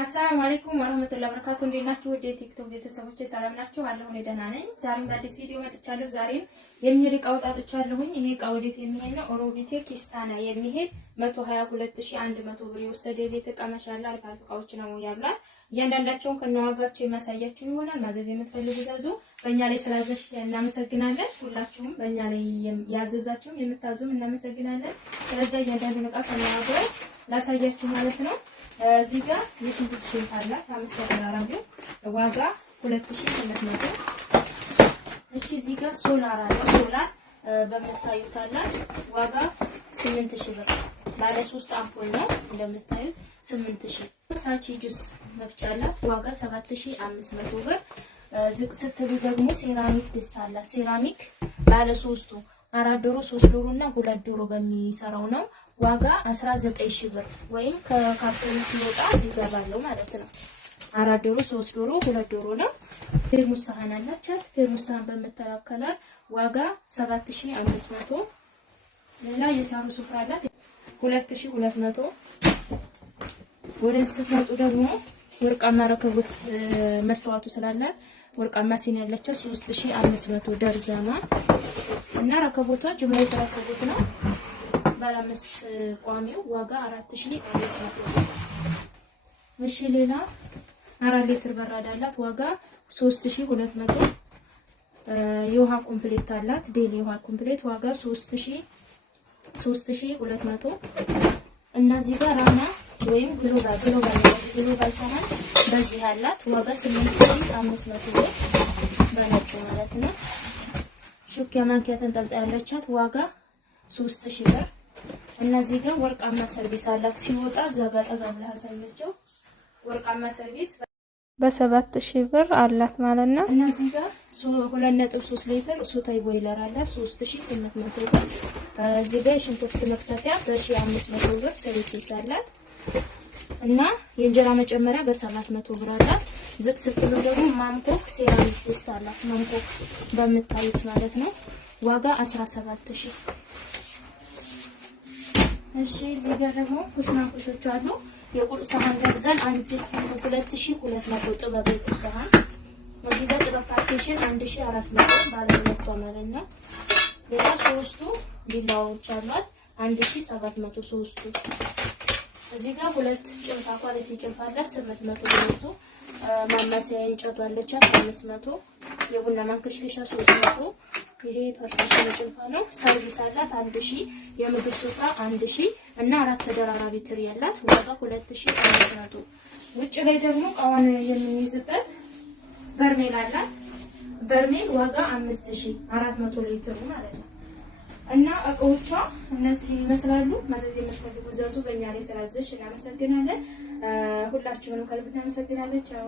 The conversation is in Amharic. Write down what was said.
አሰላሙ አለይኩም ወራህመቱላሂ ወበረካቱ። እንዴት ናችሁ? ወደ ቲክቶክ ቤተሰቦቼ ሰላም ናችሁ? አለሁ እኔ ደህና ነኝ። ዛሬም በአዲስ ቪዲዮ መጥቻለሁ። ዛሬም የሚሄድ እቃ አውጥቻለሁኝ። ይሄ እቃ ወዴት የሚሄድ ነው? ኦሮቢቴ ኪስታና የሚሄድ 122100 ብር የወሰደ የቤት እቃ ማሻአላ አሪፍ እቃዎች ነው ያሏል። እያንዳንዳቸውን ከነዋጋቸው የማሳያችሁ ይሆናል። ማዘዝ የምትፈልጉ ዘዙ። በእኛ ላይ ስላዘሽ እናመሰግናለን። ሁላችሁም በእኛ ላይ ያዘዛችሁም የምታዙም እናመሰግናለን። ስለዚህ እያንዳንዱን እቃ ከነዋጋው ላሳያችሁ ማለት ነው። እዚህ ጋር የሽንኩርት ሽንኩርት አለ 5 ተራራቢ ዋጋ 2800። እሺ እዚህ ጋር ሶላር አለ። ሶላር በመታዩት አለ ዋጋ 8000 ብር። ባለ 3 አምፖል ነው እንደምታዩት 8000። ሳቺ ጁስ መፍጫ አላት ዋጋ 7500 ብር። ዝቅ ስትሉ ደግሞ ሴራሚክ ድስት አለ። ሴራሚክ ባለ 3ቱ 4 ዶሮ 3 ዶሮ እና 2 ዶሮ በሚሰራው ነው ዋጋ 19000 ብር። ወይም ከካርቶኑ ሲወጣ እዚህ ጋር ባለው ማለት ነው። 4 ዶሮ 3 ዶሮ 2 ዶሮ ነው። ፌርሙስ ሳህን አላቻት። ፌርሙስ ሳህን በመተካከላል ዋጋ 7500። ሌላ የሳሩ ሱፍራ አላት 2200። ወደ ስፋቱ ደግሞ ወርቃማ ረከቦት መስተዋቱ ስላለ ወርቃማ ሲኒ ያለቻት 3500 ደርዘና እና ረከቦቷ ጅምላ ረከቦት ነው። ባለ 5 ቋሚው ዋጋ 4500። እሺ ሌላ 4 ሊትር በራዳ አላት ዋጋ 3200። የውሃ ኮምፕሌት አላት ዴሊ የውሃ ኮምፕሌት ዋጋ 3200። እነዚህ ጋር ራና ወይም ግሎባል ሳህን በዚህ አላት ዋጋ 8500 ብር በነጩ ማለት ነው። ሹኪያ ማንኪያ ተንጠልጣይ ያለቻት ዋጋ 3000 ብር። እነዚህ ጋር ወርቃማ ሰርቪስ አላት ሲወጣ ዘጋ ጠጋብ ለሐሳያቸው ወርቃማ ሰርቪስ በ7000 ብር አላት ማለት ነው። እነዚህ ጋር 2.3 ሊትር ሱታይ ቦይለር አላት 3800 ብር። እዚህ ጋር ሽንኩርት መክተፊያ በ1500 ብር ሰርቪስ አላት እና የእንጀራ መጨመሪያ በ700 ብር አላት። ዝቅ ስትሉ ደግሞ ማንኮክ ሴራሚክ ድስት አላት። ማንኮክ በምታዩት ማለት ነው ዋጋ 17000። እሺ እዚህ ጋር ደግሞ ኩሽና ኩሾች አሉ። የቁርስ ሳህን ገዛን 2200 ጥበብ የቁርስ ሳህን። እዚህ ጋር ጥበብ ፓርቲሽን 1400 ባለ ሁለቷ ማለት ነው። ሌላ ሶስቱ ቢላዎች አሏት 1700 ሶስቱ። እዚህ ጋር ሁለት ጭልፋ ኳሊቲ ጭልፋ አላት 800 ብር። ማማሰያ እንጨቱ አለቻት 500። የቡና ማንከሽከሻ 300። ይሄ ፓርቲሽን ጭልፋ ነው። ሰርቪስ አላት 1000። የምግብ ስፍራ 1000 እና 4 ተደራራቢ ትሪ ያላት ዋጋ 2500። ውጭ ላይ ደግሞ ቃዋን የምንይዝበት በርሜል አላት። በርሜል ዋጋ 5400 ሊትር ማለት ነው። እና እቃዎቿ እነዚህ ይመስላሉ። ማዘዝ የምትፈልጉ ዘዙ። በእኛ ላይ ስላዘሽ እናመሰግናለን። ሁላችሁንም ከልብ እናመሰግናለን። ቻው